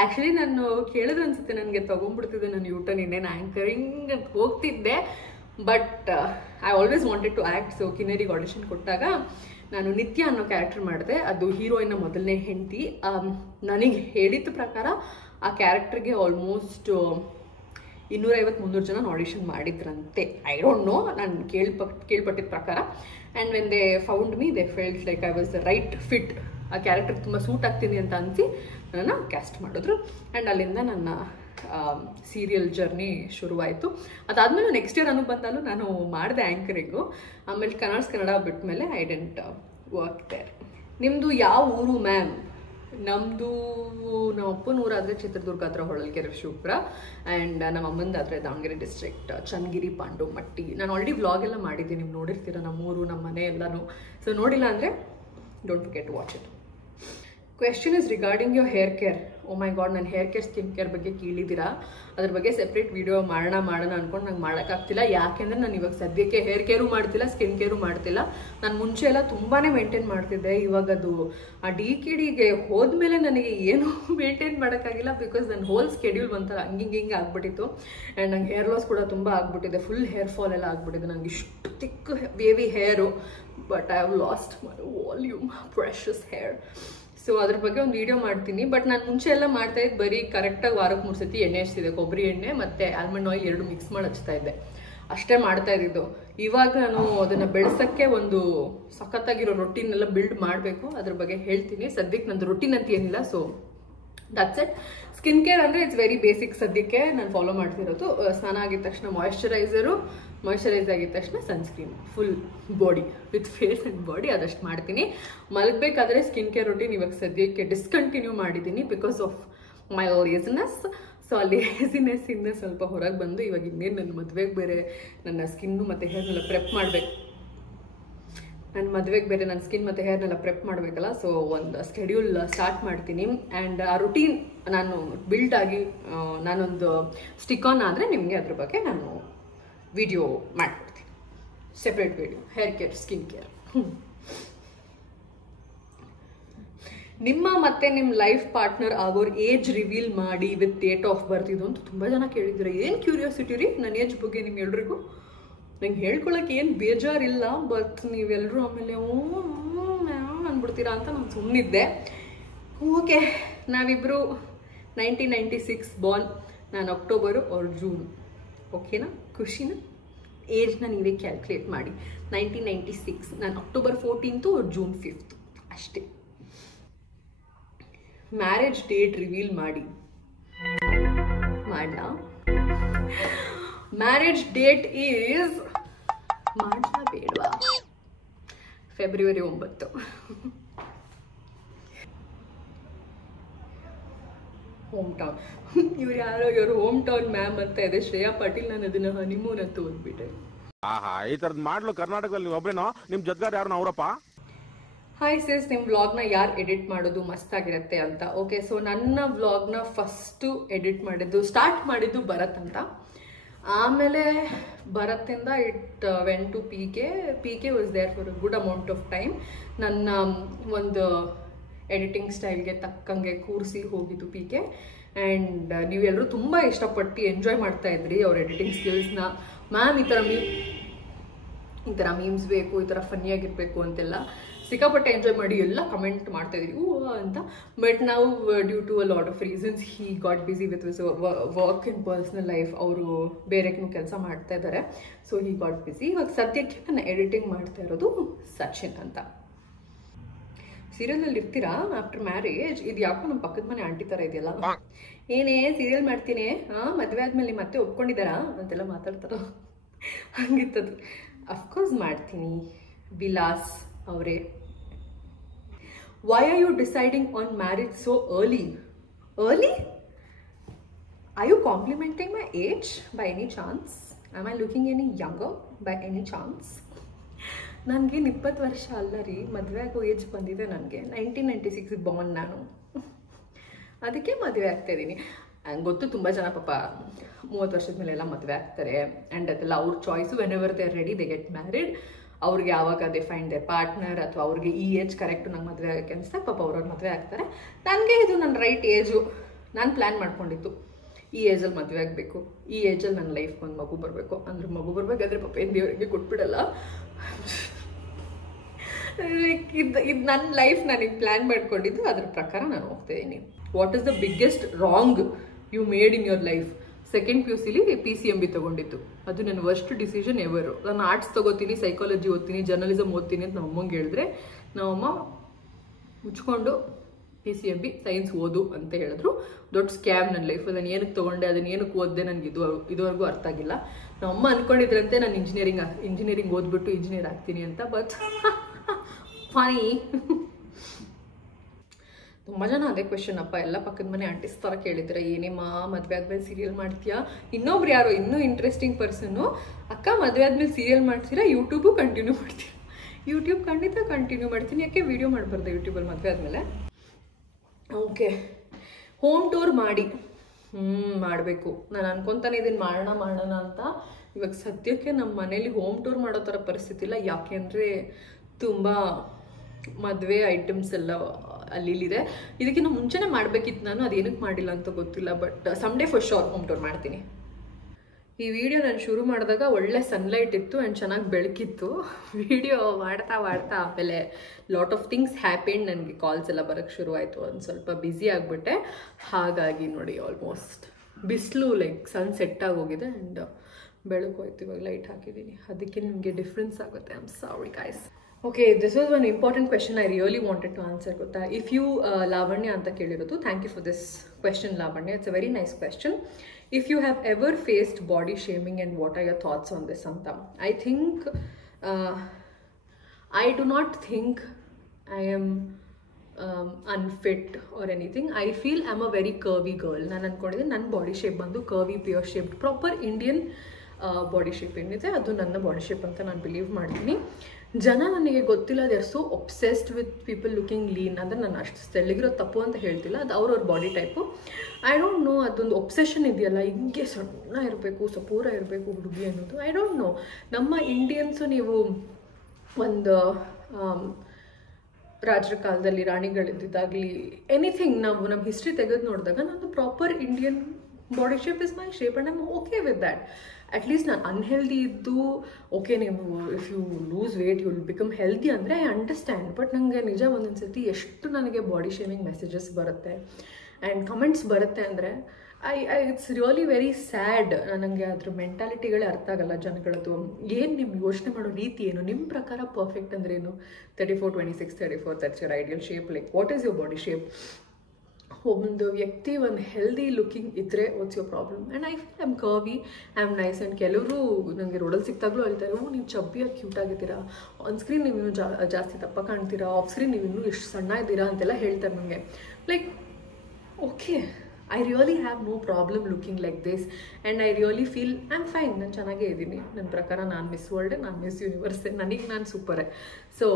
ಆ್ಯಕ್ಚುಲಿ ನಾನು ಕೇಳಿದ್ರು ಅನಿಸುತ್ತೆ, ನನಗೆ ತೊಗೊಂಡ್ಬಿಡ್ತಿದ್ದೆ ನಾನು ಯೂಟರ್ನ್, ಇನ್ನೇನು ಆ್ಯಂಕರಿಂಗ್ ಅಂತ ಹೋಗ್ತಿದ್ದೆ. But I always wanted to act. So ಕಿನ್ನರಿಗೆ ಆಡಿಷನ್ ಕೊಟ್ಟಾಗ ನಾನು ನಿತ್ಯ ಅನ್ನೋ ಕ್ಯಾರೆಕ್ಟರ್ ಮಾಡಿದೆ. ಅದು ಹೀರೋಯಿನ್ನ ಮೊದಲನೇ ಹೆಂಡತಿ. ನನಗೆ ಹೇಳಿದ ಪ್ರಕಾರ ಆ ಕ್ಯಾರೆಕ್ಟರ್ಗೆ ಆಲ್ಮೋಸ್ಟ್ 250-300 ಜನ ಆಡಿಷನ್ ಮಾಡಿದ್ರಂತೆ. ಐ ಡೋಂಟ್ ನೋ, ನಾನು ಕೇಳ್ಪಟ್ಟಿದ್ದ ಪ್ರಕಾರ. And when they found me, they felt like I was the right fit. ಆ ಕ್ಯಾರೆಕ್ಟರ್ ತುಂಬ ಸೂಟ್ ಆಗ್ತೀನಿ ಅಂತ ಅನಿಸಿ ನನ್ನನ್ನು ಕ್ಯಾಸ್ಟ್ ಮಾಡಿದ್ರು. ಆ್ಯಂಡ್ ಅಲ್ಲಿಂದ ನನ್ನ ಸೀರಿಯಲ್ ಜರ್ನಿ ಶುರುವಾಯಿತು. ಅದಾದಮೇಲೆ ನೆಕ್ಸ್ಟ್ ಇಯರ್ ಬಂದಲ್ಲೂ ನಾನು ಮಾಡಿದೆ ಆ್ಯಂಕರಿಂಗು. ಆಮೇಲೆ ಕನ್ನಡ ಬಿಟ್ಟ ಮೇಲೆ ಐ ಡೆಂಟ್ ವರ್ಕ್ ದೇರ್. ನಿಮ್ಮದು ಯಾವ ಊರು ಮ್ಯಾಮ್? ನಮ್ಮದು ನಮ್ಮ ಅಪ್ಪನ ಊರಾದರೆ ಚಿತ್ರದುರ್ಗ ಹತ್ರ ಹೊಳಲ್ಕೆರೆ ಶಿವಪುರ. ಆ್ಯಂಡ್ ನಮ್ಮ ಅಮ್ಮಂದಾದರೆ ದಾವಣಗೆರೆ ಡಿಸ್ಟ್ರಿಕ್ಟ್ ಚನ್ನಗಿರಿ ಪಾಂಡೋಮಟ್ಟಿ. ನಾನು ಆಲ್ರೆಡಿ ವ್ಲಾಗ್ ಎಲ್ಲ ಮಾಡಿದ್ದೀನಿ, ನೀವು ನೋಡಿರ್ತೀರ ನಮ್ಮೂರು ನಮ್ಮ ಮನೆ ಎಲ್ಲನೂ. ಸೊ ನೋಡಿಲ್ಲ ಅಂದರೆ don't forget to watch it. Question is regarding your hair care. Oh my god, ನಾನು ಹೇರ್ ಕೇರ್ ಸ್ಕಿನ್ ಕೇರ್ ಬಗ್ಗೆ ಕೇಳಿದ್ದೀರಾ. ಅದ್ರ ಬಗ್ಗೆ ಸೆಪ್ರೇಟ್ ವಿಡಿಯೋ ಮಾಡೋಣ ಅನ್ಕೊಂಡು ನಂಗೆ ಮಾಡೋಕ್ಕಾಗ್ತಿಲ್ಲ. ಯಾಕೆಂದರೆ ನಾನು ಇವಾಗ ಸದ್ಯಕ್ಕೆ ಹೇರ್ ಕೇರು ಮಾಡ್ತಿಲ್ಲ, ಸ್ಕಿನ್ ಕೇರು ಮಾಡ್ತಿಲ್ಲ. ನಾನು ಮುಂಚೆ ಎಲ್ಲ ತುಂಬಾ ಮೇಂಟೈನ್ ಮಾಡ್ತಿದ್ದೆ. ಇವಾಗ ಅದು ಆ DKDಗೆ ಹೋದ್ಮೇಲೆ ನನಗೆ ಏನೂ ಮೇಂಟೈನ್ ಮಾಡೋಕ್ಕಾಗಿಲ್ಲ. ಬಿಕಾಸ್ ನನ್ನ ಹೋಲ್ ಸ್ಕೆಡ್ಯೂಲ್ ಒಂಥರ ಹಿಂಗೆ ಆಗ್ಬಿಟ್ಟಿತ್ತು. ಆ್ಯಂಡ್ ನಂಗೆ ಹೇರ್ ಲಾಸ್ ಕೂಡ ತುಂಬ ಆಗ್ಬಿಟ್ಟಿದೆ. ಫುಲ್ ಹೇರ್ ಫಾಲ್ ಎಲ್ಲ ಆಗ್ಬಿಟ್ಟಿದೆ. ನಂಗೆ ಇಷ್ಟು thick wavy hair, but I have lost my volume precious hair. So ಅದ್ರ ಬಗ್ಗೆ ಒಂದು ವಿಡಿಯೋ ಮಾಡ್ತೀನಿ. ಬಟ್ ನಾನು ಮುಂಚೆ ಎಲ್ಲ ಮಾಡ್ತಾ ಇದ್ದೆ ಬರೀ ಕರೆಕ್ಟಾಗಿ ವಾರಕ್ಕೆ 3 ಸತಿ ಎಣ್ಣೆ ಹಚ್ತಿದ್ದೆ. ಕೊಬ್ಬರಿ ಎಣ್ಣೆ ಮತ್ತು ಆಲ್ಮಂಡ್ ಆಯಿಲ್ 2 ಮಿಕ್ಸ್ ಮಾಡಿ ಹಚ್ತಾ ಇದ್ದೆ. ಅಷ್ಟೇ ಮಾಡ್ತಾ ಇದ್ದಿದ್ದು. ಇವಾಗ ನಾನು ಅದನ್ನು ಬೆಳೆಸೋಕ್ಕೆ ಒಂದು ಸಖತ್ತಾಗಿರೋ ರೊಟೀನ್ ಎಲ್ಲ ಬಿಲ್ಡ್ ಮಾಡಬೇಕು. ಅದ್ರ ಬಗ್ಗೆ ಹೇಳ್ತೀನಿ. ಸದ್ಯಕ್ಕೆ ನಂದು ರೊಟೀನ್ ಅಂತ ಏನಿಲ್ಲ. So that's it. Skin care ಅಂದರೆ ಇಟ್ಸ್ ವೆರಿ ಬೇಸಿಕ್. ಸದ್ಯಕ್ಕೆ ನಾನು ಫಾಲೋ ಮಾಡ್ತಿರೋದು ಸ್ನಾನ ಆಗಿದ ತಕ್ಷಣ ಮಾಯಶ್ಚರೈಸ್ ಆಗಿದ ತಕ್ಷಣ sunscreen, full body with face and body ಅದಷ್ಟು ಮಾಡ್ತೀನಿ. ಮಲಗಬೇಕಾದ್ರೆ ಸ್ಕಿನ್ ಕೇರ್ ರೊಟೀನ್ ಇವಾಗ ಸದ್ಯಕ್ಕೆ ಡಿಸ್ಕಂಟಿನ್ಯೂ ಮಾಡಿದ್ದೀನಿ because of my laziness. So ಆ ಲೇಸಿನೆಸ್ಸಿಂದ ಸ್ವಲ್ಪ ಹೊರಗೆ ಬಂದು ಇವಾಗ ಇನ್ನೇನು ನನ್ನ ಮದುವೆಗೆ ಬೇರೆ ನನ್ನ ಸ್ಕಿನ್ನು ಮತ್ತು ಹೇರ್ನೆಲ್ಲ ಪ್ರೆಪ್ ಮಾಡಬೇಕು. ನನ್ನ ಮದುವೆಗೆ ಬೇರೆ ನನ್ನ ಸ್ಕಿನ್ ಮತ್ತು ಹೇರ್ನೆಲ್ಲ ಪ್ರೆಪ್ ಮಾಡಬೇಕಲ್ಲ. ಸೊ ಒಂದು ಸ್ಕೆಡ್ಯೂಲ್ ಸ್ಟಾರ್ಟ್ ಮಾಡ್ತೀನಿ. ಆ್ಯಂಡ್ ಆ ರುಟೀನ್ ನಾನು ಬಿಲ್ಡ್ ಆಗಿ ನಾನೊಂದು ಸ್ಟಿಕ್ ಆನ್ ಆದರೆ ನಿಮಗೆ ಅದ್ರ ಬಗ್ಗೆ ನಾನು ವಿಡಿಯೋ ಮಾಡ್ಕೊಡ್ತೀನಿ. Separate video, hair care, skin care. ನಿಮ್ಮ ಮತ್ತೆ ನಿಮ್ಮ ಲೈಫ್ ಪಾರ್ಟ್ನರ್ ಆಗೋರು ಏಜ್ ರಿವೀಲ್ ಮಾಡಿ ವಿತ್ ಡೇಟ್ ಆಫ್ ಬರ್ತ್. ಇದು ಅಂತ ತುಂಬ ಜನ ಕೇಳಿದ್ರು. ಏನು ಕ್ಯೂರಿಯಾಸಿಟಿ ರೀ ನನ್ನ ಏಜ್ ಬಗ್ಗೆ ನಿಮ್ಗೆಲ್ರಿಗೂ. ನಂಗೆ ಹೇಳ್ಕೊಳಕ್ಕೆ ಏನು ಬೇಜಾರಿಲ್ಲ. ಬಟ್ ನೀವೆಲ್ಲರೂ ಆಮೇಲೆ ಅಂದ್ಬಿಡ್ತೀರಾ ಅಂತ ನಾನು ಸುಮ್ಮನಿದ್ದೆ. ಓಕೆ, ನಾವಿಬ್ಬರು 1996 ಬಾರ್ನ್. ನಾನು ಅಕ್ಟೋಬರು ಅವ್ರು ಜೂನ್. ಓಕೆನಾ? ಖುಷಿನಾ? ಏಜ್ನ ನೀವೇ ಕ್ಯಾಲ್ಕುಲೇಟ್ ಮಾಡಿ. 1996, ನಾನು ಅಕ್ಟೋಬರ್ 14th, ಅವ್ರು ಜೂನ್ 5th ಅಷ್ಟೇ. ಮ್ಯಾರೇಜ್ ಡೇಟ್ ರಿವೀಲ್ ಮಾಡಲಾ? ಮ್ಯಾರೇಜ್ ಡೇಟ್ ಈಸ್ ಮಾಡ್ಲಾ ಬೇಡವಾ? ಫೆಬ್ರವರಿ 9. Home town. ಇವ್ರು ಯಾರೋ ಇವ್ರು ಹೋಮ್ ಟೌನ್ ಮ್ಯಾಮ್ ಅಂತ ಇದೆ, ಶ್ರೇಯಾ ಪಾಟೀಲ್. ನಾನು ಅದನ್ನ ಹನಿಮೂನ್ ಅಂತ ಓದ್ಬಿಟ್ಟೆ. ಈ ತರದ್ ಮಾಡ್ಲು ಕರ್ನಾಟಕದಲ್ಲಿ ಒಬ್ರೇನೋ, ನಿಮ್ ಜೊತೆಗಾರ ಯಾರು ಅವರಪ್ಪ? ಹಾಯ್ ಸಿಸ್, ನಿಮ್ಮ ವ್ಲಾಗ್ನ ಯಾರು ಎಡಿಟ್ ಮಾಡೋದು ಮಸ್ತಾಗಿರುತ್ತೆ ಅಂತ. ಓಕೆ, ಸೊ ನನ್ನ ವ್ಲಾಗ್ನ ಫಸ್ಟು ಎಡಿಟ್ ಸ್ಟಾರ್ಟ್ ಮಾಡಿದ್ದು ಭರತ್ ಅಂತ. ಆಮೇಲೆ ಭರತ್ತಿಂದ it went to PK was there for a good amount of time. ನನ್ನ ಒಂದು ಎಡಿಟಿಂಗ್ ಸ್ಟೈಲ್ಗೆ ತಕ್ಕಂಗೆ ಕೂರಿಸಿ ಹೋಗಿದ್ದು PK. ಆ್ಯಂಡ್ ನೀವೆಲ್ಲರೂ ತುಂಬ ಇಷ್ಟಪಟ್ಟು ಎಂಜಾಯ್ ಮಾಡ್ತಾ ಇದ್ರಿ ಅವ್ರ ಎಡಿಟಿಂಗ್ ಸ್ಕಿಲ್ಸ್ನ. ಮ್ಯಾಮ್ ಈ ಥರ ಮೀಮ್ಸ್ ಬೇಕು, ಈ ಥರ ಫನ್ನಿಯಾಗಿರಬೇಕು ಅಂತೆಲ್ಲ ಸಿಕ್ಕಾಪಟ್ಟೆ ಎಂಜಾಯ್ ಮಾಡಿ ಎಲ್ಲ ಕಮೆಂಟ್ ಮಾಡ್ತಾ ಇದ್ರಿ ಅಂತ. ಬಟ್ ನಾವು due to a lot of reasons he got busy with work in personal life. ಅವರು ಬೇರೆಗೂ ಕೆಲಸ ಮಾಡ್ತಾ ಇದ್ದಾರೆ. So he got busy. ಇವಾಗ ಸದ್ಯಕ್ಕೆ ನಾನು ಎಡಿಟಿಂಗ್ ಮಾಡ್ತಾ ಇರೋದು ಸಚಿನ್ ಅಂತ. ಸೀರಿಯಲಲ್ಲಿ ಇರ್ತೀರಾ ಆಫ್ಟರ್ ಮ್ಯಾರೇಜ್? ಇದು ಯಾಕೋ ನಮ್ಮ ಪಕ್ಕದ ಮನೆ ಆಂಟಿ ಥರ ಇದೆಯಲ್ಲ. ಏನೇ ಸೀರಿಯಲ್ ಮಾಡ್ತೀನಿ, ಮದುವೆ ಆದ್ಮೇಲೆ ನಿಮ್ಮ ಮತ್ತೆ ಒಪ್ಕೊಂಡಿದ್ದಾರಾ ಅಂತೆಲ್ಲ ಮಾತಾಡ್ತಾರ. ಹಂಗಿತ್ತದು. ಅಫ್ಕೋರ್ಸ್ ಮಾಡ್ತೀನಿ. ವಿಲಾಸ್ ಅವರೇ, why are you deciding on marriage so early? Are you complimenting my age by any chance? Am I looking any younger by any chance? ನನಗೇನು 20 ವರ್ಷ ಅಲ್ಲ ರೀ. ಮದುವೆ ಆಗೋ ಏಜ್ ಬಂದಿದೆ ನನಗೆ. 1996 ಬಾರ್ನ್ ನಾನು. ಅದಕ್ಕೆ ಮದುವೆ ಆಗ್ತಾ ಇದ್ದೀನಿ. ಗೊತ್ತು ತುಂಬ ಜನ ಪಾಪ 30 ವರ್ಷದ ಮೇಲೆಲ್ಲ ಮದುವೆ ಆಗ್ತಾರೆ. ಆ್ಯಂಡ್ ಅದೆಲ್ಲ ಅವ್ರ choice. When ever they are ready they get married. ಅವ್ರಿಗೆ ಯಾವಾಗ ದೇ ಫೈಂಡ್ ದೇರ್ ಪಾರ್ಟ್ನರ್ ಅಥವಾ ಅವ್ರಿಗೆ ಈ ಏಜ್ ಕರೆಕ್ಟು ನಂಗೆ ಮದುವೆ ಆಗೋಕ್ಕೆ ಅನಿಸ್ತಾ ಪಾಪ ಅವ್ರವ್ರು ಮದುವೆ ಆಗ್ತಾರೆ. ನನಗೆ ಇದು ನನ್ನ ರೈಟ್ ಏಜು. ನಾನು ಪ್ಲ್ಯಾನ್ ಮಾಡ್ಕೊಂಡಿತ್ತು ಈ ಏಜಲ್ಲಿ ಮದುವೆ ಆಗಬೇಕು, ಈ ಏಜಲ್ಲಿ ನನ್ನ ಲೈಫ್ಗೆ ಒಂದು ಮಗು ಬರಬೇಕು. ಅಂದ್ರೆ ಮಗು ಬರಬೇಕಾದ್ರೆ ಪಾಪ ಏನು ದೇವರಿಗೆ ಕೊಟ್ಬಿಡಲ್ಲ. ಲೈಕ್ ಇದು ನನ್ನ ಲೈಫ್ ನನಗೆ ಪ್ಲ್ಯಾನ್ ಮಾಡ್ಕೊಂಡಿದ್ದು. ಅದ್ರ ಪ್ರಕಾರ ನಾನು ಹೋಗ್ತಾಯಿದ್ದೀನಿ. What is the biggest wrong you made in your life? Second PUCಲಿ PCMB ತೊಗೊಂಡಿತ್ತು. ಅದು ನನ್ನ ವರ್ಸ್ಟ್ ಡಿಸಿಷನ್ ಎವರು. ನಾನು ಆರ್ಟ್ಸ್ ತೊಗೋತೀನಿ, ಸೈಕಾಲಜಿ ಓದ್ತೀನಿ, ಜರ್ನಲಿಸಮ್ ಓದ್ತೀನಿ ಅಂತ ನಮ್ಮಮ್ಮಂಗೆ ಹೇಳಿದ್ರೆ ನಮ್ಮಮ್ಮ ಮುಚ್ಕೊಂಡು PCMB ಸೈನ್ಸ್ ಓದು ಅಂತ ಹೇಳಿದ್ರು. ದೊಡ್ಡ ಸ್ಕ್ಯಾಮ್ ನನ್ನ ಲೈಫ್. ನಾನು ಏನಕ್ಕೆ ತೊಗೊಂಡೆ, ಅದನ್ನು ಏನಕ್ಕೆ ಓದಿದೆ ನನಗೆ ಇದುವರೆಗೂ ಅರ್ಥ ಆಗಿಲ್ಲ. ನಮ್ಮಮ್ಮ ಅಂದ್ಕೊಂಡಿದ್ರಂತೆ ನಾನು ಇಂಜಿನಿಯರಿಂಗ್ ಓದ್ಬಿಟ್ಟು ಇಂಜಿನಿಯರ್ ಆಗ್ತೀನಿ ಅಂತ. ಬಟ್ ಫನಿ. ತುಂಬ ಜನ ಅದೇ ಕ್ವೆಶನ್ ಅಪ್ಪ. ಎಲ್ಲ ಪಕ್ಕದ ಮನೆ ಆಂಟಿಸ್ ಥರ ಕೇಳಿದ್ರೆ, ಏನೇಮ್ಮ ಮದುವೆ ಆದ್ಮೇಲೆ ಸೀರಿಯಲ್ ಮಾಡ್ತೀಯಾ? ಇನ್ನೊಬ್ರು ಯಾರೋ ಇನ್ನೂ ಇಂಟ್ರೆಸ್ಟಿಂಗ್ ಪರ್ಸನ್ನು, ಅಕ್ಕ ಮದುವೆ ಆದ್ಮೇಲೆ ಸೀರಿಯಲ್ ಮಾಡ್ತೀರಾ, ಯೂಟ್ಯೂಬು ಕಂಟಿನ್ಯೂ ಮಾಡ್ತೀರಾ? ಯೂಟ್ಯೂಬ್ ಖಂಡಿತ ಕಂಟಿನ್ಯೂ ಮಾಡ್ತೀನಿ. ಯಾಕೆ ವಿಡಿಯೋ ಮಾಡಬಾರ್ದು ಯೂಟ್ಯೂಬಲ್ಲಿ ಮದುವೆ ಆದಮೇಲೆ? ಓಕೆ, ಹೋಮ್ ಟೂರ್ ಮಾಡಿ ಮಾಡಬೇಕು. ನಾನು ಅನ್ಕೊತಾನೆ ಇದನ್ನು ಮಾಡೋಣ ಅಂತ. ಇವಾಗ ಸದ್ಯಕ್ಕೆ ನಮ್ಮ ಮನೇಲಿ ಹೋಮ್ ಟೂರ್ ಮಾಡೋ ಥರ ಪರಿಸ್ಥಿತಿ ಇಲ್ಲ, ಯಾಕೆಂದರೆ ತುಂಬ ಮದುವೆ ಐಟಮ್ಸ್ ಎಲ್ಲ ಅಲ್ಲಿದೆ. ಇದಕ್ಕಿಂತ ಮುಂಚೆನೇ ಮಾಡಬೇಕಿತ್ತು ನಾನು, ಅದೇನಕ್ಕೆ ಮಾಡಿಲ್ಲ ಅಂತ ಗೊತ್ತಿಲ್ಲ. But someday for sure home tour ಮಾಡ್ತೀನಿ. ಈ ವಿಡಿಯೋ ನಾನು ಶುರು ಮಾಡಿದಾಗ ಒಳ್ಳೆ ಸನ್ಲೈಟ್ ಇತ್ತು ಆ್ಯಂಡ್ ಚೆನ್ನಾಗಿ ಬೆಳಕಿತ್ತು. ವಿಡಿಯೋ ಮಾಡ್ತಾ ಆಮೇಲೆ ಲಾಟ್ ಆಫ್ ಥಿಂಗ್ಸ್ ಹ್ಯಾಪೆಂಡ್. ನನಗೆ ಕಾಲ್ಸ್ ಎಲ್ಲ ಬರೋಕ್ಕೆ ಶುರು ಆಯಿತು, ಒಂದು ಸ್ವಲ್ಪ ಬ್ಯುಸಿ ಆಗಿಬಿಟ್ಟೆ. ಹಾಗಾಗಿ ನೋಡಿ ಆಲ್ಮೋಸ್ಟ್ ಬಿಸಿಲು ಲೈಕ್ ಸನ್ ಸೆಟ್ ಆಗೋಗಿದೆ ಆ್ಯಂಡ್ ಬೆಳಕು ಹೋಯ್ತು. ಇವಾಗ ಲೈಟ್ ಹಾಕಿದ್ದೀನಿ, ಅದಕ್ಕೆ ನಿಮಗೆ ಡಿಫ್ರೆನ್ಸ್ ಆಗುತ್ತೆ. I am sorry guys. Okay, this was one important question I really wanted to answer. ಗೊತ್ತಾ, ಇಫ್ ಯು ಲಾವಣ್ಯ ಅಂತ ಕೇಳಿರೋದು. Thank you for this question Lavanya. It's a very nice question. If you have ever faced body shaming and what are your thoughts on this, Anta? I think, I do not think I am unfit or anything. I feel I'm a very curvy girl. ನಾನು ಅನ್ಕೊಂಡಿದ್ದೆ ನನ್ನ body shape ಬಂದು curvy, pure shaped, proper Indian body shape ಏನಿದೆ ಅದು ನನ್ನ body shape ಅಂತ ನಾನು believe ಮಾಡ್ತೀನಿ. ಜನ ನನಗೆ ಗೊತ್ತಿಲ್ಲ, they are so obsessed with people looking lean. ಅಂದರೆ ನಾನು ಅಷ್ಟು ತೆಳ್ಳಗಿರೋದು ತಪ್ಪು ಅಂತ ಹೇಳ್ತಿಲ್ಲ, ಅದು ಅವ್ರವ್ರ body type. I don't know, ಅದೊಂದು ಒಬ್ಸೆಷನ್ ಇದೆಯಲ್ಲ, ಹಿಂಗೆ ಸಣ್ಣ ಇರಬೇಕು, ಸಪೂರ ಇರಬೇಕು ಹುಡುಗಿ ಅನ್ನೋದು. I don't know. ನಮ್ಮ ಇಂಡಿಯನ್ಸು, ನೀವು ಒಂದು ರಾಜರ ಕಾಲದಲ್ಲಿ ರಾಣಿಗಳಿದ್ದಾಗಲಿ ಎನಿಥಿಂಗ್, ನಾವು ನಮ್ಮ ಹಿಸ್ಟ್ರಿ ತೆಗೆದು ನೋಡಿದಾಗ ನಂದು proper Indian body shape is my shape and I'm okay with that. At least ನಾನು ಅನ್ಹೆಲ್ದಿ ಇದ್ದು ಓಕೆ, ನೀವು if you lose weight you will become healthy ಅಂದರೆ ಐ ಅಂಡರ್ಸ್ಟ್ಯಾಂಡ್. ಬಟ್ ನನಗೆ ನಿಜ ಒಂದೊಂದು ಸರ್ತಿ ಎಷ್ಟು ನನಗೆ ಬಾಡಿ ಶೇಮಿಂಗ್ ಮೆಸೇಜಸ್ ಬರುತ್ತೆ ಆ್ಯಂಡ್ ಕಮೆಂಟ್ಸ್ ಬರುತ್ತೆ ಅಂದರೆ ಇಟ್ಸ್ ರಿಯಲಿ ವೆರಿ ಸ್ಯಾಡ್. ನನಗೆ ಅದ್ರ ಮೆಂಟಾಲಿಟಿಗಳೇ ಅರ್ಥ ಆಗಲ್ಲ ಜನಗಳದ್ದು. ಏನು ನಿಮ್ಮ ಯೋಚನೆ ಮಾಡೋ ರೀತಿ ಏನು? ನಿಮ್ಮ ಪ್ರಕಾರ ಪರ್ಫೆಕ್ಟ್ ಅಂದ್ರೆ ಏನು? 34, 26, 34 that's your ideal shape. Like what is your body shape? ಒಂದು ವ್ಯಕ್ತಿ ಒಂದು ಹೆಲ್ದಿ ಲುಕಿಂಗ್ ಇದ್ದರೆ what's your problem? And I feel I'm ಕರ್ವಿ, I am nice. And ಕೆಲವರು ನನಗೆ ರೋಡಲ್ಲಿ ಸಿಕ್ತಾಗಲೂ ಹೇಳ್ತಾರೆ, ನೀವು ಚಬ್ಬಿಯಾಗಿ ಕ್ಯೂಟ್ ಆಗಿದ್ದೀರಾ, ಆನ್ ಸ್ಕ್ರೀನ್ ನೀವು ಇನ್ನೂ ಜಾಸ್ತಿ ದಪ್ಪ ಕಾಣ್ತೀರಾ, ಆಫ್ ಸ್ಕ್ರೀನ್ ನೀವು ಇನ್ನೂ ಎಷ್ಟು ಸಣ್ಣ ಇದ್ದೀರಾ ಅಂತೆಲ್ಲ ಹೇಳ್ತಾರೆ ನನಗೆ. Like okay, I really have no problem looking like this and I really feel I am fine. ನಾನು ಚೆನ್ನಾಗೇ ಇದ್ದೀನಿ. ನನ್ನ ಪ್ರಕಾರ ನಾನು ಮಿಸ್ ವರ್ಲ್ಡ್, ನಾನು ಮಿಸ್ ಯೂನಿವರ್ಸೆ, ನನಗೆ ನಾನು ಸೂಪರೇ. ಸೊ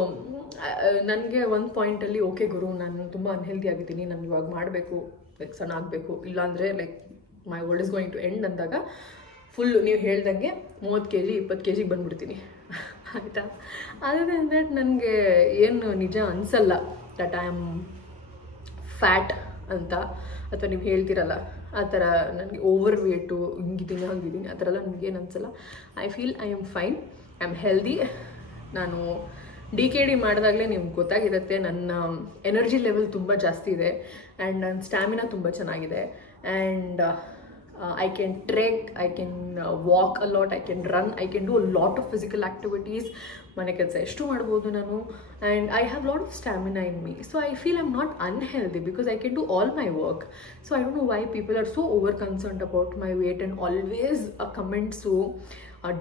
ನನಗೆ ಒಂದು ಪಾಯಿಂಟಲ್ಲಿ ಓಕೆ ಗುರು, ನಾನು ತುಂಬ ಅನ್ಹೆಲ್ದಿ ಆಗಿದ್ದೀನಿ, ನಾನು ಇವಾಗ ಮಾಡಬೇಕು, ಲೈಕ್ ಸಣ್ಣ ಆಗಬೇಕು, ಇಲ್ಲಾಂದರೆ like my world is going to end ಅಂದಾಗ ಫುಲ್ಲು ನೀವು ಹೇಳ್ದಂಗೆ 30 kg 20 kg ಬಂದುಬಿಡ್ತೀನಿ, ಆಯಿತಾ? ಅದರ್ ದೆನ್ ದಟ್ ನನಗೆ ಏನು ನಿಜ ಅನಿಸಲ್ಲ ದಟ್ ಐ ಆಮ್ ಫ್ಯಾಟ್ ಅಂತ, ಅಥವಾ ನೀವು ಹೇಳ್ತಿರಲ್ಲ ಆ ಥರ ನನಗೆ ಓವರ್ ವೇಟು ಹಿಂಗಿದ್ದೀನಿ ಹಂಗಿದ್ದೀನಿ ಆ ಥರ ಎಲ್ಲ ನನಗೇನು ಅನಿಸಲ್ಲ. I feel I am fine, I am healthy. ನಾನು DKD ಮಾಡಿದಾಗಲೇ ನಿಮ್ಗೆ ಗೊತ್ತಾಗಿರುತ್ತೆ ನನ್ನ ಎನರ್ಜಿ ಲೆವೆಲ್ ತುಂಬ ಜಾಸ್ತಿ ಇದೆ ಆ್ಯಂಡ್ ನನ್ನ ಸ್ಟ್ಯಾಮಿನಾ ತುಂಬ ಚೆನ್ನಾಗಿದೆ and I can trek, I can walk a lot, I can run, I can do a lot of physical activities. ಮನೆ ಕೆಲಸ ಎಷ್ಟು ಮಾಡ್ಬೋದು ನಾನು, and I have lot of stamina in me. So I feel I'm not unhealthy because I can do all my work. So I don't know why people are so over concerned about my weight and always comments,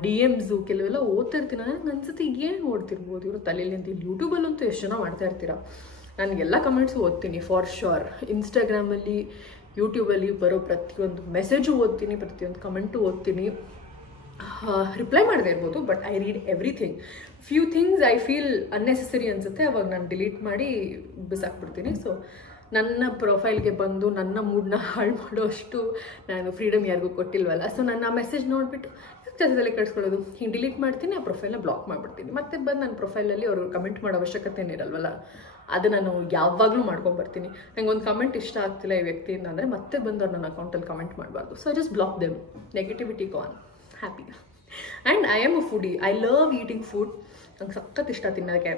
DMಸು ಕೆಲವೆಲ್ಲ ಓದ್ತಿರ್ತೀನಿ. ನನಗೆ ಅನ್ಸುತ್ತೆ ಏನು ನೋಡ್ತಿರ್ಬೋದು ಇವರು ತಲೆಯಲ್ಲಿ ಅಂತ. ಇಲ್ಲಿ ಯೂಟ್ಯೂಬಲ್ಲಂತೂ ಎಷ್ಟು ಜನ ಮಾಡ್ತಾ ಇರ್ತೀರಾ. ನನಗೆಲ್ಲ ಕಮೆಂಟ್ಸು ಓದ್ತೀನಿ ಫಾರ್ ಶೋರ್. ಇನ್ಸ್ಟಾಗ್ರಾಮಲ್ಲಿ, ಯೂಟ್ಯೂಬಲ್ಲಿ ಬರೋ ಪ್ರತಿಯೊಂದು ಮೆಸೇಜು ಓದ್ತೀನಿ, ಪ್ರತಿಯೊಂದು ಕಮೆಂಟು ಓದ್ತೀನಿ. ರಿಪ್ಲೈ ಮಾಡದೇ ಇರ್ಬೋದು, but I read everything. Few things I feel unnecessary ಅನಿಸುತ್ತೆ, ಅವಾಗ ನಾನು ಡಿಲೀಟ್ ಮಾಡಿ ಬಿಸಾಕ್ಬಿಡ್ತೀನಿ. ಸೊ ನನ್ನ ಪ್ರೊಫೈಲ್ಗೆ ಬಂದು ನನ್ನ ಮೂಡ್ನ ಹಾಳು ಮಾಡೋ ಅಷ್ಟು ನಾನು ಫ್ರೀಡಮ್ ಯಾರಿಗೂ ಕೊಟ್ಟಿಲ್ವಲ್ಲ. ಸೊ ನಾನು ಆ ಮೆಸೇಜ್ ನೋಡಿಬಿಟ್ಟು ಜಾಸ್ತಿಯಲ್ಲಿ ಕಳಿಸ್ಕೊಳ್ಳೋದು, ಹಿಂಗೆ ಡಿಲೀಟ್ ಮಾಡ್ತೀನಿ, ಆ ಪ್ರೊಫೈಲ್ನ ಬ್ಲಾಕ್ ಮಾಡಿಬಿಡ್ತೀನಿ. ಮತ್ತೆ ಬಂದು ನನ್ನ ಪ್ರೊಫೈಲಲ್ಲಿ ಅವರು ಕಮೆಂಟ್ ಮಾಡೋ ಅವಶ್ಯಕತೆ ಇರಲ್ವಲ್ಲ, ಅದು ನಾನು ಯಾವಾಗಲೂ ಮಾಡ್ಕೊಂಬರ್ತೀನಿ. ನಂಗೆ ಒಂದು ಕಮೆಂಟ್ ಇಷ್ಟ ಆಗ್ತಿಲ್ಲ ಈ ವ್ಯಕ್ತಿಯಿಂದ ಅಂದರೆ ಮತ್ತೆ ಬಂದು ಅವ್ರು ನನ್ನ ಅಕೌಂಟಲ್ಲಿ ಕಮೆಂಟ್ ಮಾಡಬಾರ್ದು. So just block them, negativity gone, happy. And I am a foodie, I love eating food. ನಂಗೆ ಸಖತ್ ಇಷ್ಟ ತಿನ್ನೋಕ್ಕೆ,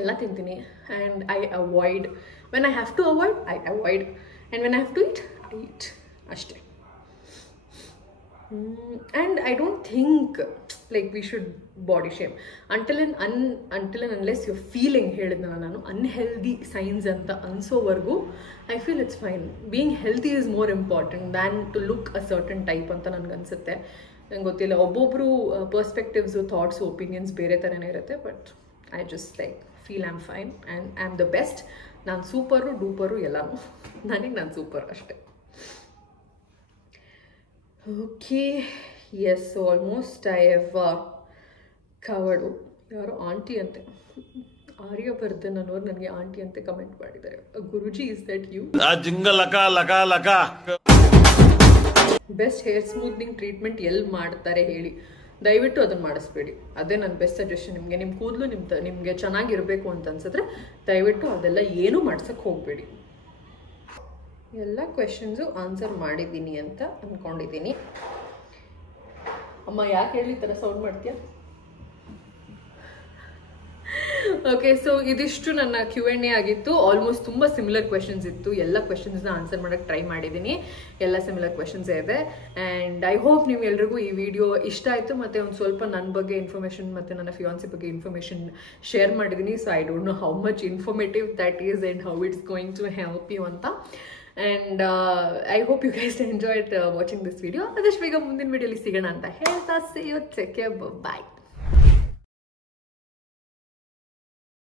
ಎಲ್ಲ ತಿಂತೀನಿ. And I avoid, when I have to avoid I avoid, and when I have to eat I eat, ಅಷ್ಟೇ. And I don't think like we should body shame until and unless you're feeling ಹೇಳಿದ್ನಲ್ಲ ನಾನು unhealthy signs ಅಂತ ಅನ್ಸೋವರೆಗೂ I feel it's fine. Being healthy is more important than to look a certain type ಅಂತ ನನಗನ್ಸುತ್ತೆ. ನಂಗೆ ಗೊತ್ತಿಲ್ಲ, ಒಬ್ಬೊಬ್ಬರು ಪರ್ಸ್ಪೆಕ್ಟಿವ್ಸು, thoughts, opinions ಬೇರೆ ಥರನೇ ಇರುತ್ತೆ. But I just like feel I am fine and I am the best. ನಾನು ಸೂಪರು ಡೂಪರು ಎಲ್ಲನೂ, ನನಗೆ ನಾನು ಸೂಪರ್ ಅಷ್ಟೇ. Okay, yes, so almost I have covered. ಯಾರು ಆಂಟಿ ಅಂತೆ, ಆರ್ಯವರ್ಧನ್ ಅನ್ನೋರು ನನಗೆ ಆಂಟಿ ಅಂತ ಕಮೆಂಟ್ ಮಾಡಿದ್ದಾರೆ. Guruji, is that you? Best hair smoothening treatment ಎಲ್ಲಿ ಮಾಡ್ತಾರೆ ಹೇಳಿ, ದಯವಿಟ್ಟು ಅದನ್ನು ಮಾಡಿಸ್ಬೇಡಿ. ಅದೇ ನನ್ನ ಬೆಸ್ಟ್ ಸಜೆಷನ್ ನಿಮಗೆ. ನಿಮ್ಮ ಕೂದಲು ನಿಮಗೆ ಚೆನ್ನಾಗಿರಬೇಕು ಅಂತ ಅನ್ಸಿದ್ರೆ ದಯವಿಟ್ಟು ಅದೆಲ್ಲ ಏನೂ ಮಾಡ್ಸಕ್ಕೆ ಹೋಗಬೇಡಿ. ಎಲ್ಲ ಕ್ವೆಶನ್ಸು ಆನ್ಸರ್ ಮಾಡಿದ್ದೀನಿ ಅಂತ ಅಂದ್ಕೊಂಡಿದ್ದೀನಿ. ಅಮ್ಮ ಯಾಕೆ ಹೇಳಿ ಈ ಥರ ಸೌಂಡ್ ಮಾಡ್ತೀಯಾ? ಓಕೆ, ಸೊ ಇದಿಷ್ಟು ನನ್ನ Q&A ಆಗಿತ್ತು. ಆಲ್ಮೋಸ್ಟ್ ತುಂಬ ಸಿಮಿಲರ್ ಕ್ವೆಶನ್ಸ್ ಇತ್ತು. ಎಲ್ಲ ಕ್ವೆಶನ್ಸ್ನ ಆನ್ಸರ್ ಮಾಡೋಕ್ಕೆ ಟ್ರೈ ಮಾಡಿದ್ದೀನಿ. ಎಲ್ಲ ಸಿಮಿಲರ್ ಕ್ವೆಶನ್ಸೇ ಇದೆ. ಆ್ಯಂಡ್ ಐ ಹೋಪ್ ನೀವು ಎಲ್ರಿಗೂ ಈ ವಿಡಿಯೋ ಇಷ್ಟ ಆಯಿತು. ಮತ್ತು ಒಂದು ಸ್ವಲ್ಪ ನನ್ನ ಬಗ್ಗೆ ಇನ್ಫಾರ್ಮೇಷನ್ ಮತ್ತು ನನ್ನ ಫಿಯಾನ್ಸಿ ಬಗ್ಗೆ ಇನ್ಫಾರ್ಮೇಷನ್ ಶೇರ್ ಮಾಡಿದ್ದೀನಿ. So I don't know how much informative that is and how it's going to help you ಅಂತ. And I hope you guys enjoyed watching this video. ಆದಷ್ಟು ಬೇಗ ಮುಂದಿನ ವಿಡಿಯೋಲಿ ಸಿಗೋಣ ಅಂತ ಹೇಳ್ತಾ, see you, take care, bye.